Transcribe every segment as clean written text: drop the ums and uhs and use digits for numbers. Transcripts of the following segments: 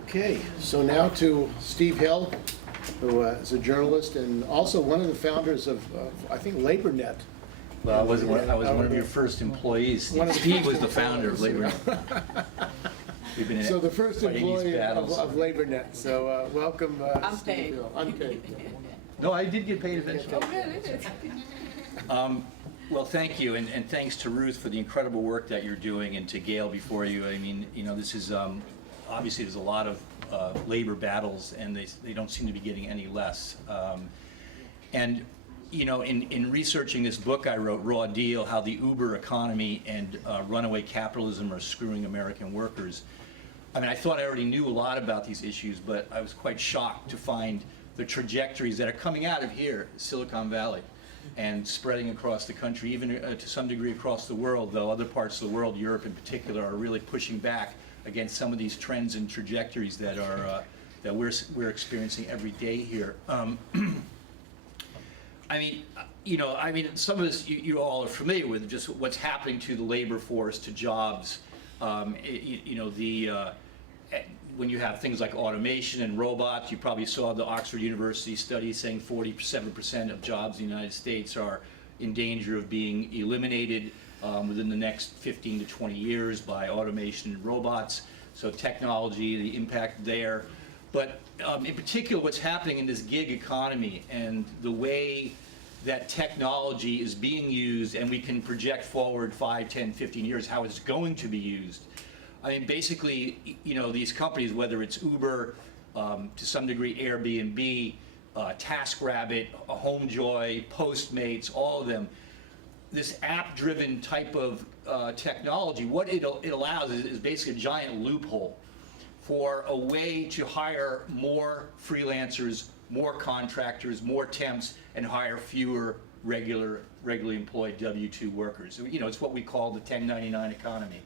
Okay, so now to Steve Hill, who is a journalist and also one of the founders of I think, LaborNet. Well, I was one of your first employees. Steve was the founder of LaborNet. We've been So the first fighting these employee battles. of LaborNet. So welcome, Steve Unpaid. Hill. Unpaid. No, I did get paid eventually. Oh, good. Well, thank you, and thanks to Ruth for the incredible work that you're doing, and to Gail before you. I mean, you know, this is obviously there's a lot of labor battles, and they don't seem to be getting any less. And you know, in researching this book I wrote, Raw Deal, how the Uber economy and runaway capitalism are screwing American workers. I mean, I thought I already knew a lot about these issues, but I was quite shocked to find the trajectories that are coming out of here, Silicon Valley, and spreading across the country, even to some degree across the world, though other parts of the world, Europe in particular, are really pushing back against some of these trends and trajectories that are that we're experiencing every day here. I mean, you know, some of this you all are familiar with, just what's happening to the labor force, to jobs. You know, when you have things like automation and robots, you probably saw the Oxford University study saying 47% of jobs in the United States are in danger of being eliminated within the next 15 to 20 years by automation and robots. So technology, the impact there. But in particular, what's happening in this gig economy and the way that technology is being used, and we can project forward 5, 10, 15 years how it's going to be used. I mean, basically, you know, these companies, whether it's Uber, to some degree Airbnb, TaskRabbit, HomeJoy, Postmates, all of them, this app-driven type of technology, what it allows is basically a giant loophole for a way to hire more freelancers, more contractors, more temps, and hire fewer regularly employed W-2 workers. You know, it's what we call the 1099 economy.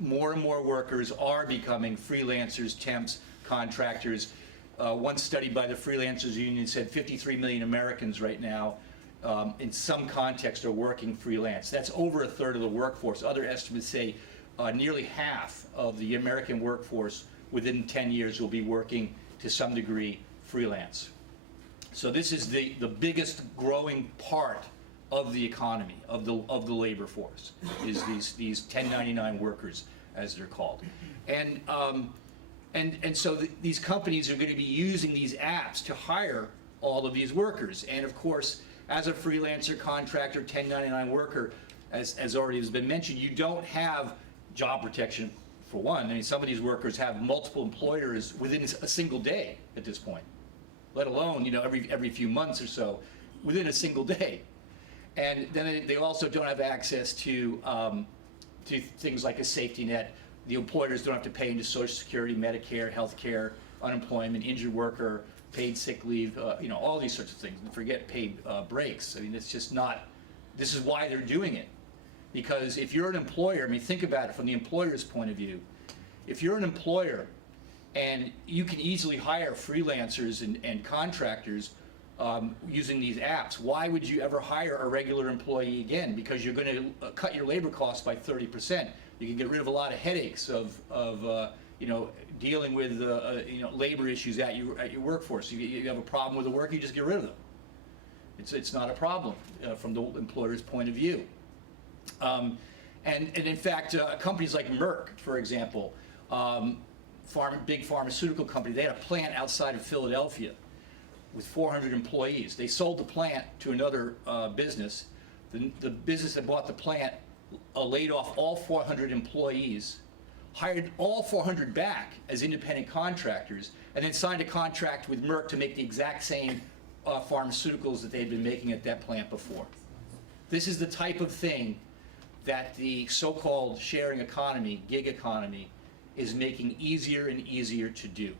More and more workers are becoming freelancers, temps, contractors. One study by the Freelancers Union said 53 million Americans right now in some context are working freelance. That's over a third of the workforce. Other estimates say nearly half of the American workforce within 10 years will be working to some degree freelance. So this is the biggest growing part of the economy, of the labor force, is these 1099 workers, as they're called. And so these companies are going to be using these apps to hire all of these workers. And of course, as a freelancer, contractor, 1099 worker, as already has been mentioned, you don't have job protection, for one. I mean, some of these workers have multiple employers within a single day at this point, let alone, you know, every few months or so, within a single day. And then they also don't have access to things like a safety net. The employers don't have to pay into Social Security, Medicare, health care, unemployment, injured worker, paid sick leave, you know, all these sorts of things. And forget paid breaks. I mean, it's just not, this is why they're doing it. Because if you're an employer, I mean, think about it from the employer's point of view. If you're an employer and you can easily hire freelancers and contractors using these apps, why would you ever hire a regular employee again? Because you're going to cut your labor costs by 30%. You can get rid of a lot of headaches of you know, dealing with you know, labor issues at your workforce. You have a problem with a worker, you just get rid of them. It's not a problem from the employer's point of view. And in fact, companies like Merck, for example, big pharmaceutical company, they had a plant outside of Philadelphia with 400 employees. They sold the plant to another business. The business that bought the plant laid off all 400 employees, hired all 400 back as independent contractors, and then signed a contract with Merck to make the exact same pharmaceuticals that they had been making at that plant before. This is the type of thing that the so-called sharing economy, gig economy, is making easier and easier to do.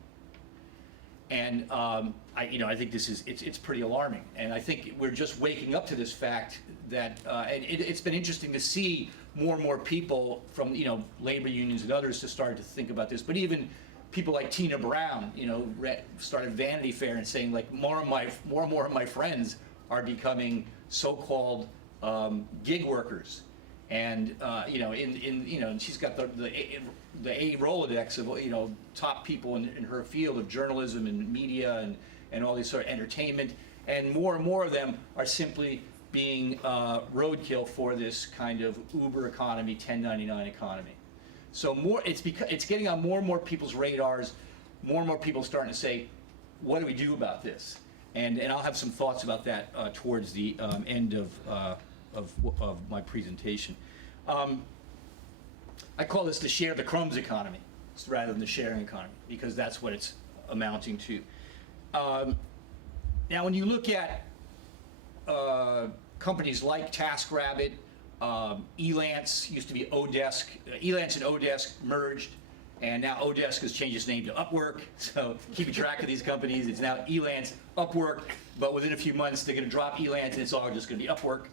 And I think this is it's pretty alarming. And I think we're just waking up to this fact that and it's been interesting to see more and more people from, you know, labor unions and others to start to think about this. But even people like Tina Brown, you know, started Vanity Fair and saying, like, more and more of my friends are becoming so-called gig workers. And and she's got the A Rolodex of top people in her field of journalism and media and all these sort of entertainment, and more of them are simply being roadkill for this kind of Uber economy, 1099 economy. So it's getting on more and more people's radars. More and more people starting to say, what do we do about this? And I'll have some thoughts about that towards the end of my presentation. I call this the share the crumbs economy rather than the sharing economy, because that's what it's amounting to. Now, when you look at companies like TaskRabbit, Elance, used to be Odesk, Elance and Odesk merged, and now Odesk has changed its name to Upwork. So keeping track of these companies, it's now Elance, Upwork, but within a few months they're going to drop Elance and it's all just going to be Upwork.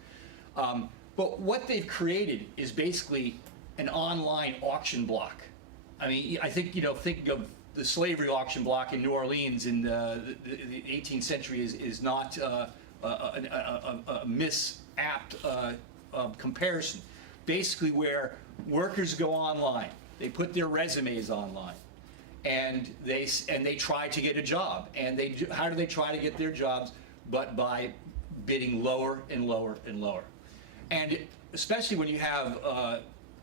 But what they've created is basically an online auction block. I mean, I think, thinking of the slavery auction block in New Orleans in the 18th century is not a misapt comparison. Basically, where workers go online, they put their resumes online, and they try to get a job. And how do they try to get their jobs? But by bidding lower and lower and lower. And especially when you have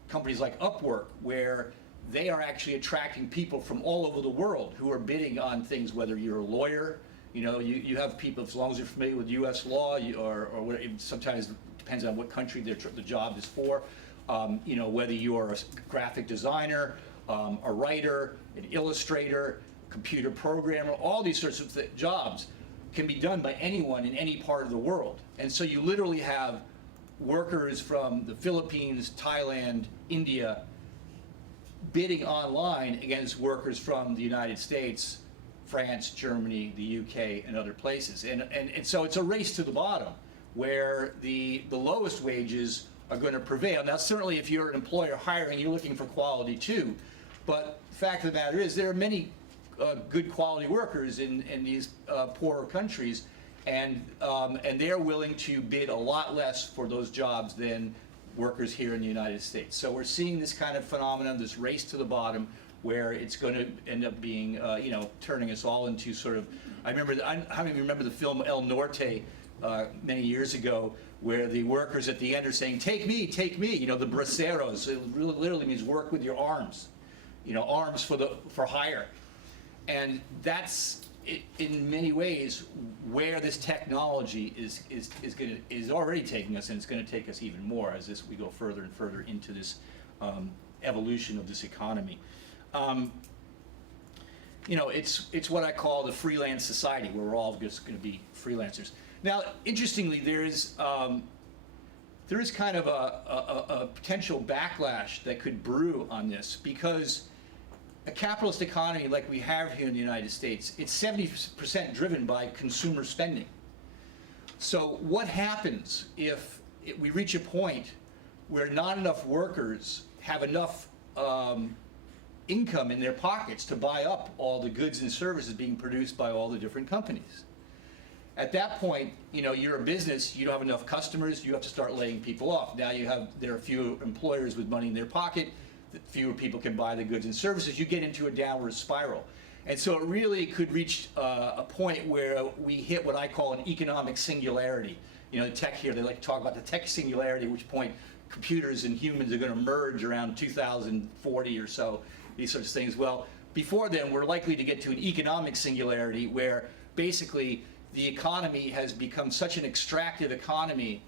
companies like Upwork, where they are actually attracting people from all over the world who are bidding on things, whether you're a lawyer, you have people, as long as you're familiar with U.S. law, or sometimes it depends on what country the job is for, whether you're a graphic designer, a writer, an illustrator, computer programmer, all these sorts of jobs can be done by anyone in any part of the world. And so you literally have workers from the Philippines, Thailand, India, bidding online against workers from the United States, France, Germany, the UK, and other places. And so it's a race to the bottom, where the lowest wages are going to prevail. Now, certainly if you're an employer hiring, you're looking for quality too, but the fact of the matter is there are many good quality workers in these poorer countries, and they're willing to bid a lot less for those jobs than workers here in the United States. So we're seeing this kind of phenomenon, this race to the bottom, where it's going to end up being, turning us all into sort of, how many remember the film El Norte many years ago, where the workers at the end are saying, take me, the braceros. It literally means work with your arms, arms for hire. And that's, in many ways, where this technology is already taking us, and it's going to take us even more as we go further and further into this evolution of this economy. It's what I call the freelance society, where we're all just going to be freelancers. Now, interestingly, there is kind of a potential backlash that could brew on this, because a capitalist economy like we have here in the United States, it's 70% driven by consumer spending. So what happens if we reach a point where not enough workers have enough income in their pockets to buy up all the goods and services being produced by all the different companies? At that point, you're a business, you don't have enough customers, you have to start laying people off. Now there are fewer employers with money in their pocket, fewer people can buy the goods and services, you get into a downward spiral. And so it really could reach a point where we hit what I call an economic singularity. The tech here, they like to talk about the tech singularity, at which point computers and humans are going to merge around 2040 or so, these sorts of things. Well, before then, we're likely to get to an economic singularity where basically the economy has become such an extractive economy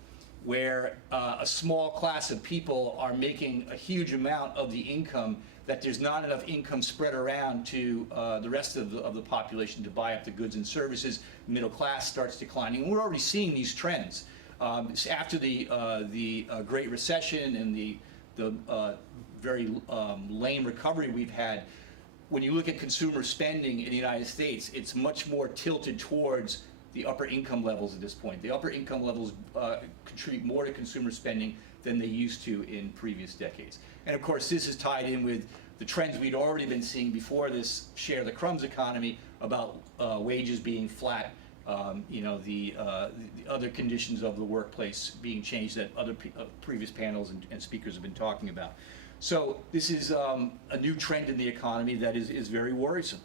where a small class of people are making a huge amount of the income, that there's not enough income spread around to the rest of the population to buy up the goods and services. Middle class starts declining. And we're already seeing these trends. After the Great Recession and the very lame recovery we've had, when you look at consumer spending in the United States, it's much more tilted towards the upper income levels at this point. The upper income levels contribute more to consumer spending than they used to in previous decades. And of course, this is tied in with the trends we'd already been seeing before this share the crumbs economy, about wages being flat the other conditions of the workplace being changed that other previous panels and speakers have been talking about. So this is a new trend in the economy that is very worrisome.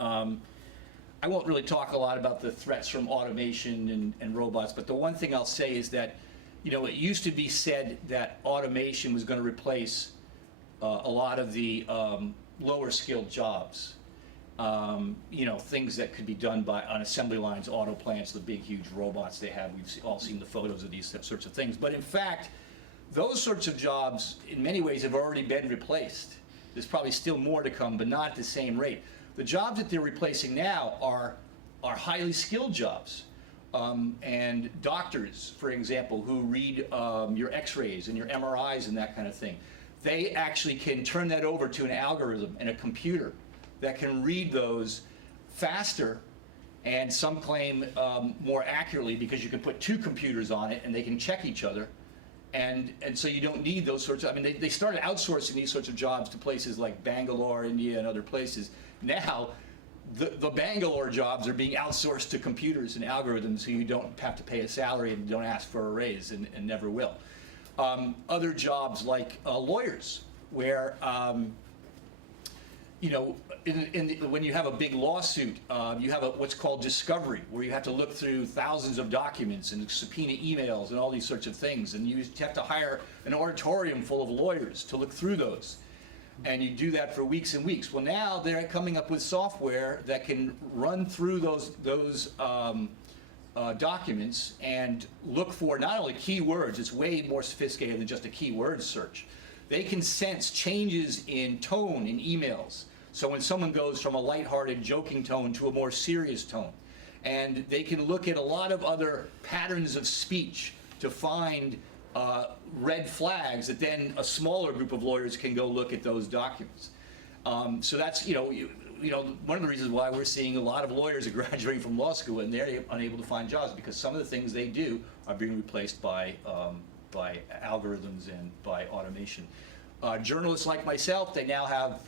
I won't really talk a lot about the threats from automation and robots, but the one thing I'll say is that, it used to be said that automation was going to replace a lot of the lower skilled jobs. Things that could be done on assembly lines, auto plants, the big, huge robots they have. We've all seen the photos of these sorts of things. But in fact, those sorts of jobs, in many ways, have already been replaced. There's probably still more to come, but not at the same rate. The jobs that they're replacing now are highly skilled jobs. And doctors, for example, who read your x-rays and your MRIs and that kind of thing, they actually can turn that over to an algorithm and a computer that can read those faster, and some claim more accurately, because you can put two computers on it and they can check each other. And so you don't need those sorts of, they started outsourcing these sorts of jobs to places like Bangalore, India, and other places. Now, the Bangalore jobs are being outsourced to computers and algorithms, so you don't have to pay a salary and don't ask for a raise, and never will. Other jobs like lawyers, where when you have a big lawsuit, you have what's called discovery, where you have to look through thousands of documents and subpoena emails and all these sorts of things, and you have to hire an auditorium full of lawyers to look through those, and you do that for weeks and weeks. Well, now they're coming up with software that can run through those documents and look for not only keywords, it's way more sophisticated than just a keyword search. They can sense changes in tone in emails. So when someone goes from a lighthearted, joking tone to a more serious tone, and they can look at a lot of other patterns of speech to find red flags that then a smaller group of lawyers can go look at those documents. So that's, one of the reasons why we're seeing a lot of lawyers are graduating from law school and they're unable to find jobs, because some of the things they do are being replaced by algorithms and by automation. Journalists like myself, they now have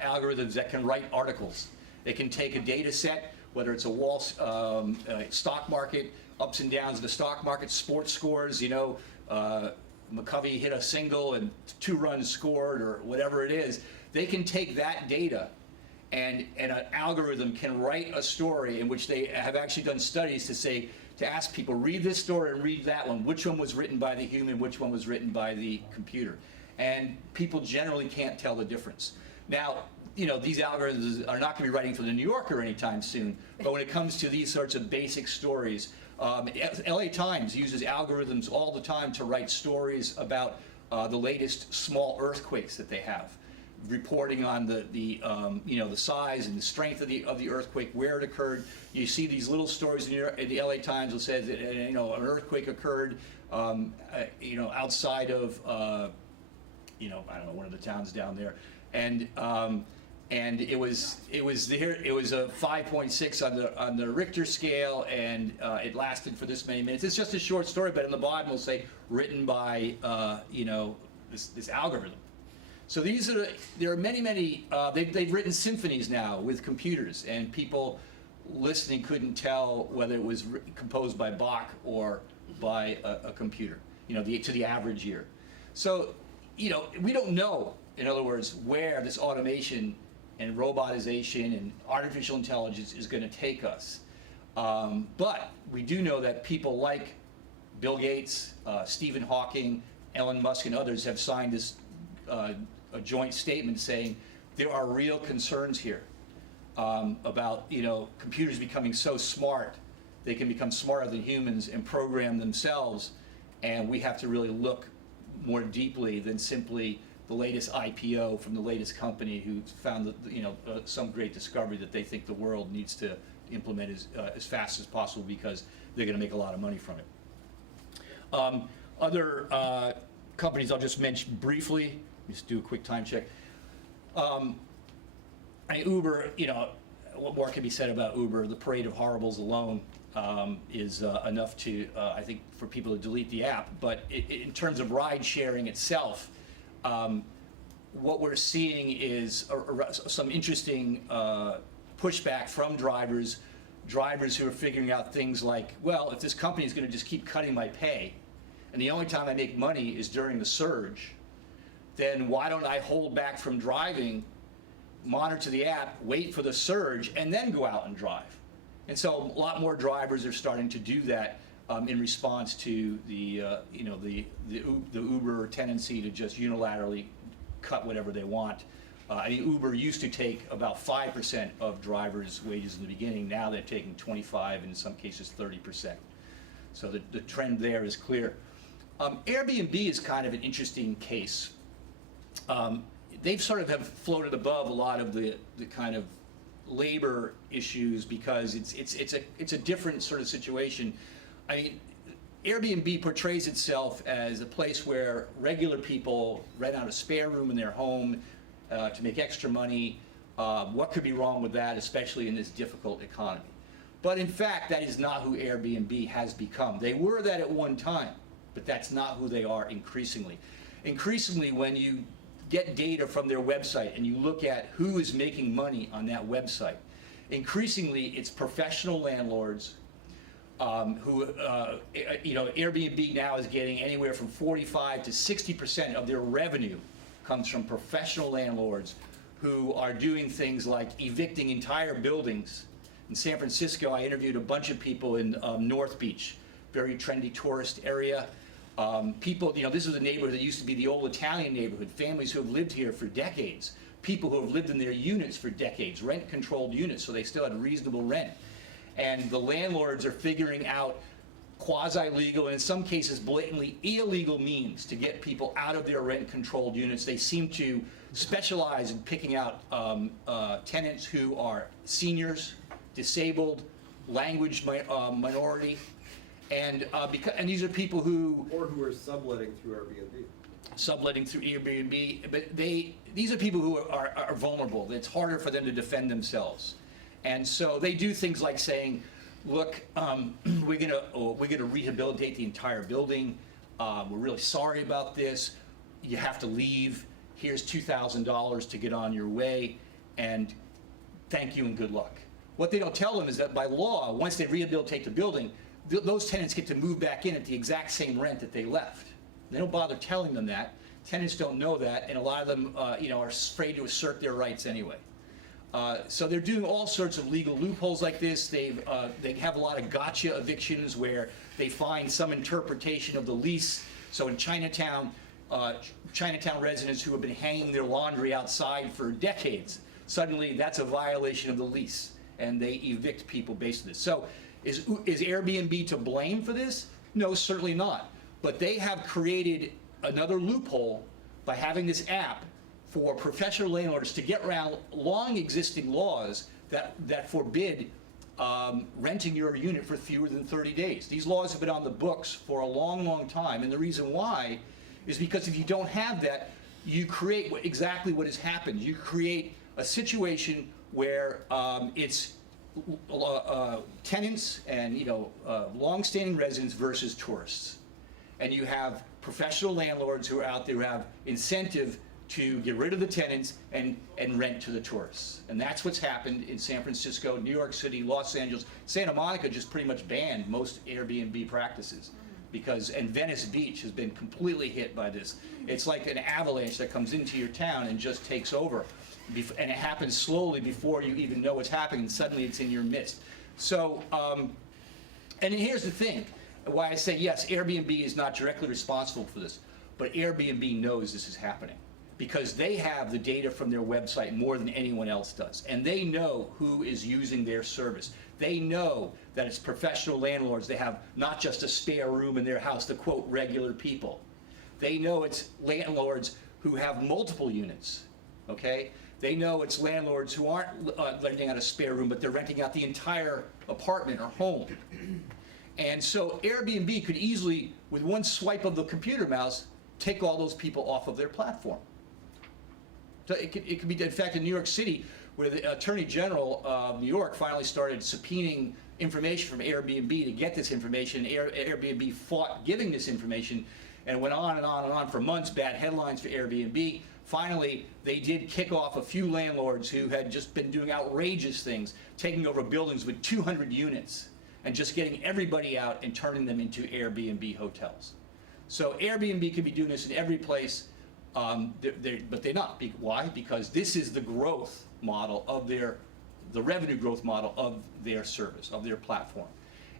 algorithms that can write articles. They can take a data set, whether it's a stock market, ups and downs of the stock market, sports scores, McCovey hit a single and 2 runs scored or whatever it is. They can take that data and an algorithm can write a story in which they have actually done studies to ask people, read this story and read that one. Which one was written by the human, which one was written by the computer? And people generally can't tell the difference. Now, these algorithms are not going to be writing for the New Yorker anytime soon, but when it comes to these sorts of basic stories, LA Times uses algorithms all the time to write stories about the latest small earthquakes that they have, reporting on the size and the strength of the earthquake, where it occurred. You see these little stories in the LA Times that says that an earthquake occurred outside of I don't know, one of the towns down there, and it was a 5.6 on the Richter scale, and it lasted for this many minutes. It's just a short story, but in the bottom will say written by this algorithm. So there are many. They've written symphonies now with computers, and people listening couldn't tell whether it was composed by Bach or by a computer. To the average ear. So we don't know, in other words, where this automation and robotization and artificial intelligence is going to take us. But we do know that people like Bill Gates, Stephen Hawking, Elon Musk, and others have signed this a joint statement saying there are real concerns here about computers becoming so smart they can become smarter than humans and program themselves, and we have to really look more deeply than simply the latest IPO from the latest company who found some great discovery that they think the world needs to implement as fast as possible because they're going to make a lot of money from it. Other companies I'll just mention briefly, just do a quick time check. Uber, what more can be said about Uber? The parade of horribles alone is enough to, I think, for people to delete the app. But in terms of ride sharing itself, what we're seeing is some interesting pushback from drivers drivers who are figuring out things like, well, if this company is going to just keep cutting my pay, and the only time I make money is during the surge, then why don't I hold back from driving, monitor the app, wait for the surge, and then go out and drive? And so a lot more drivers are starting to do that in response to the Uber tendency to just unilaterally cut whatever they want. I mean, Uber used to take about 5% of drivers' wages in the beginning. Now they're taking 25, and in some cases 30%. So the trend there is clear. Airbnb is kind of an interesting case. They've sort of have floated above a lot of the kind of labor issues because it's a different sort of situation. I mean, Airbnb portrays itself as a place where regular people rent out a spare room in their home to make extra money. What could be wrong with that, especially in this difficult economy? But in fact, that is not who Airbnb has become. They were that at one time, but that's not who they are increasingly. Increasingly, when you get data from their website and you look at who is making money on that website, increasingly it's professional landlords who, Airbnb now is getting anywhere from 45 to 60% of their revenue comes from professional landlords who are doing things like evicting entire buildings. In San Francisco, I interviewed a bunch of people in North Beach, very trendy tourist area. People, this was a neighborhood that used to be the old Italian neighborhood, families who have lived here for decades, people who have lived in their units for decades, rent-controlled units, so they still had reasonable rent. And the landlords are figuring out quasi-legal, and in some cases blatantly illegal means to get people out of their rent-controlled units. They seem to specialize in picking out tenants who are seniors, disabled, language minority, and these are people who are subletting through Airbnb. Subletting through Airbnb, but these are people who are vulnerable. It's harder for them to defend themselves, and so they do things like saying, "Look, we're gonna rehabilitate the entire building. We're really sorry about this. You have to leave. Here's $2,000 to get on your way, and thank you and good luck." What they don't tell them is that by law, once they rehabilitate the building, those tenants get to move back in at the exact same rent that they left. They don't bother telling them that. Tenants don't know that, and a lot of them, are afraid to assert their rights anyway. So they're doing all sorts of legal loopholes like this. They have a lot of gotcha evictions where they find some interpretation of the lease. So in Chinatown residents who have been hanging their laundry outside for decades, suddenly that's a violation of the lease, and they evict people based on this. So is Airbnb to blame for this? No, certainly not. But they have created another loophole by having this app for professional landlords to get around long existing laws that forbid renting your unit for fewer than 30 days. These laws have been on the books for a long, long time, and the reason why is because if you don't have that, you create exactly what has happened. You create a situation where it's tenants and long-standing residents versus tourists, and you have professional landlords who are out there who have incentive to get rid of the tenants and rent to the tourists. And that's what's happened in San Francisco, New York City, Los Angeles. Santa Monica just pretty much banned most Airbnb practices and Venice Beach has been completely hit by this. It's like an avalanche that comes into your town and just takes over. And it happens slowly before you even know what's happening, and suddenly it's in your midst. So, and here's the thing, why I say yes, Airbnb is not directly responsible for this, but Airbnb knows this is happening because they have the data from their website more than anyone else does, and they know who is using their service. They know that it's professional landlords. They have not just a spare room in their house to quote regular people. They know it's landlords who have multiple units, okay? They know it's landlords who aren't renting out a spare room, but they're renting out the entire apartment or home. And so Airbnb could easily, with one swipe of the computer mouse, take all those people off of their platform. So it could be, in fact, in New York City, where the Attorney General of New York finally started subpoenaing information from Airbnb to get this information. Airbnb fought giving this information, and it went on and on and on for months, bad headlines for Airbnb. finally, they did kick off a few landlords who had just been doing outrageous things, taking over buildings with 200 units and just getting everybody out and turning them into Airbnb hotels. So Airbnb could be doing this in every place, but they're not. Why? Because this is the growth model of the revenue growth model of their service, of their platform.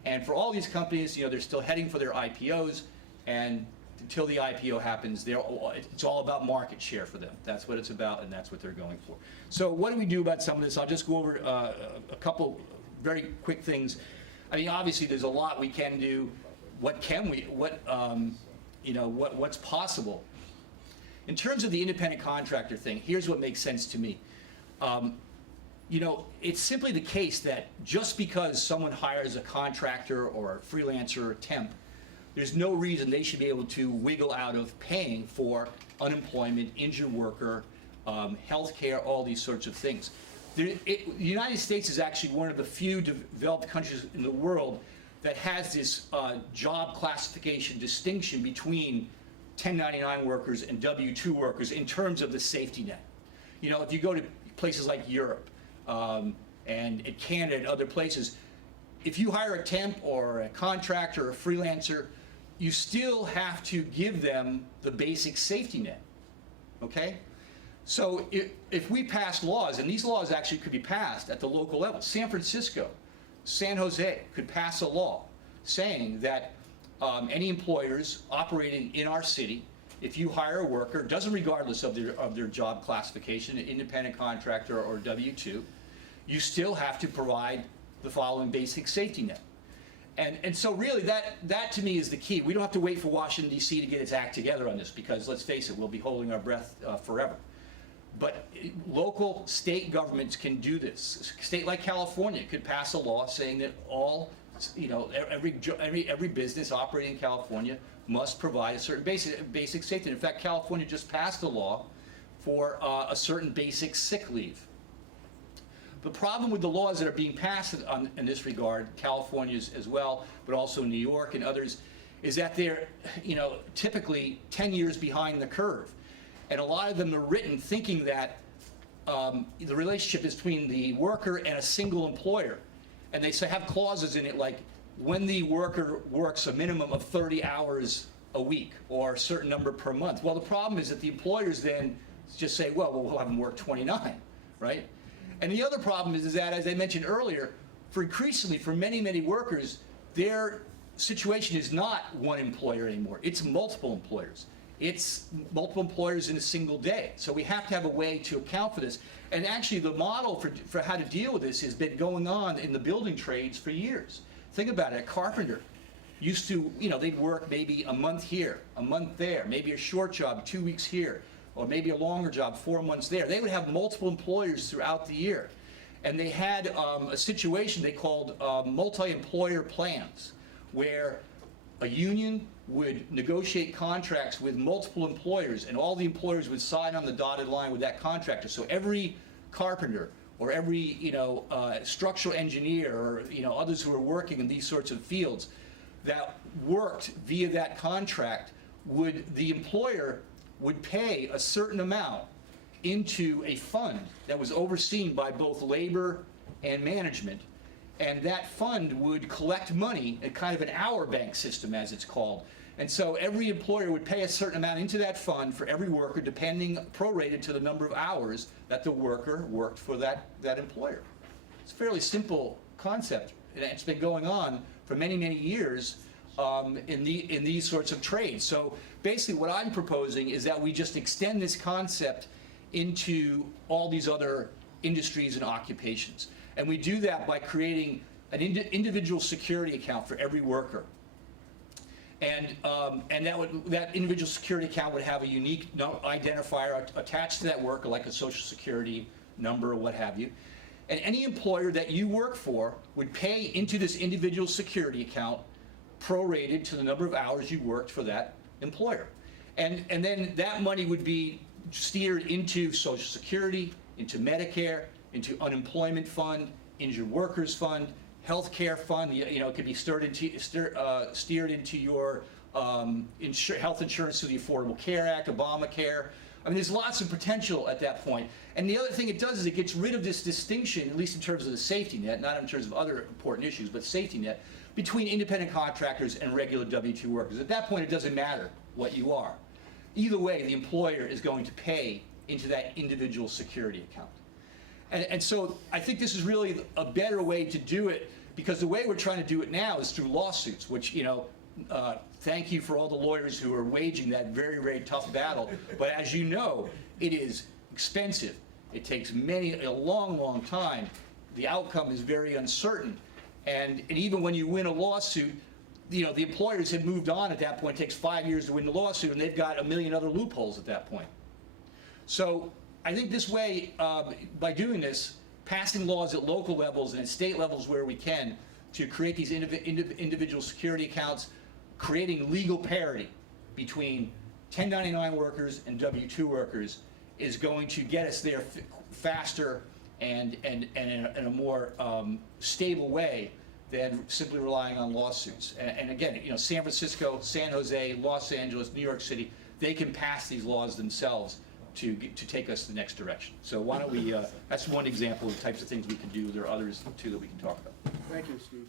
And for all these companies, they're still heading for their IPOs, and until the IPO happens, it's all about market share for them. That's what it's about, and that's what they're going for. So what do we do about some of this? I'll just go over a couple very quick things. I mean, obviously, there's a lot we can do. What can we? What's possible? In terms of the independent contractor thing, here's what makes sense to me. It's simply the case that just because someone hires a contractor or a freelancer or a temp, there's no reason they should be able to wiggle out of paying for unemployment, injured worker, health care, all these sorts of things. The United States is actually one of the few developed countries in the world that has this job classification distinction between 1099 workers and W-2 workers in terms of the safety net. If you go to places like Europe and Canada and other places, if you hire a temp or a contractor or a freelancer, you still have to give them the basic safety net, okay? So if we pass laws, and these laws actually could be passed at the local level, San Francisco, San Jose could pass a law saying that any employers operating in our city, if you hire a worker, doesn't regardless of their job classification, an independent contractor or W-2, you still have to provide the following basic safety net. And so really that to me is the key. We don't have to wait for Washington, D.C. to get its act together on this, because let's face it, we'll be holding our breath forever. But local, state governments can do this. A state like California could pass a law saying that all, every business operating in California must provide a certain basic safety. In fact, California just passed a law for a certain basic sick leave. The problem with the laws that are being passed in this regard, California's as well, but also New York and others, is that they're typically 10 years behind the curve. And a lot of them are written thinking that the relationship is between the worker and a single employer. And they have clauses in it like when the worker works a minimum of 30 hours a week or a certain number per month. Well, the problem is that the employers then just say, well, we'll have them work 29, right? And the other problem is that, as I mentioned earlier, for many, many workers, their situation is not one employer anymore. It's multiple employers. It's multiple employers in a single day. So we have to have a way to account for this. And actually, the model for how to deal with this has been going on in the building trades for years. Think about it. A carpenter used to, they'd work maybe a month here, a month there, maybe a short job, 2 weeks here, or maybe a longer job, 4 months there. They would have multiple employers throughout the year. And they had a situation they called multi-employer plans, where a union would negotiate contracts with multiple employers, and all the employers would sign on the dotted line with that contractor. So every carpenter or every structural engineer or others who are working in these sorts of fields that worked via that contract, the employer would pay a certain amount into a fund that was overseen by both labor and management. And that fund would collect money in kind of an hour bank system, as it's called. And so every employer would pay a certain amount into that fund for every worker, prorated to the number of hours that the worker worked for that employer. It's a fairly simple concept, and it's been going on for many, many years in these sorts of trades. So basically what I'm proposing is that we just extend this concept into all these other industries and occupations. And we do that by creating an individual security account for every worker. And that individual security account would have a unique identifier attached to that worker, like a social security number or what have you. And any employer that you work for would pay into this individual security account prorated to the number of hours you worked for that employer. And then that money would be steered into Social Security, into Medicare, into unemployment fund, injured workers fund, health care fund. It could be steered into your health insurance through the Affordable Care Act, Obamacare, I mean, there's lots of potential at that point. And the other thing it does is it gets rid of this distinction, at least in terms of the safety net, not in terms of other important issues, but safety net, between independent contractors and regular W-2 workers. At that point, it doesn't matter what you are. Either way, the employer is going to pay into that individual security account. And so I think this is really a better way to do it, because the way we're trying to do it now is through lawsuits, which, thank you for all the lawyers who are waging that very, very tough battle. But as you know, it is expensive. It takes a long, long time. The outcome is very uncertain. And even when you win a lawsuit, the employers have moved on at that point. It takes 5 years to win the lawsuit, and they've got a million other loopholes at that point. So I think this way, by doing this, passing laws at local levels and at state levels where we can to create these individual security accounts, creating legal parity between 1099 workers and W-2 workers is going to get us there faster and in a more stable way than simply relying on lawsuits. And again, San Francisco, San Jose, Los Angeles, New York City, they can pass these laws themselves to take us the next direction. So why don't we, that's one example of the types of things we can do. There are others too that we can talk about. Thank you, Steve.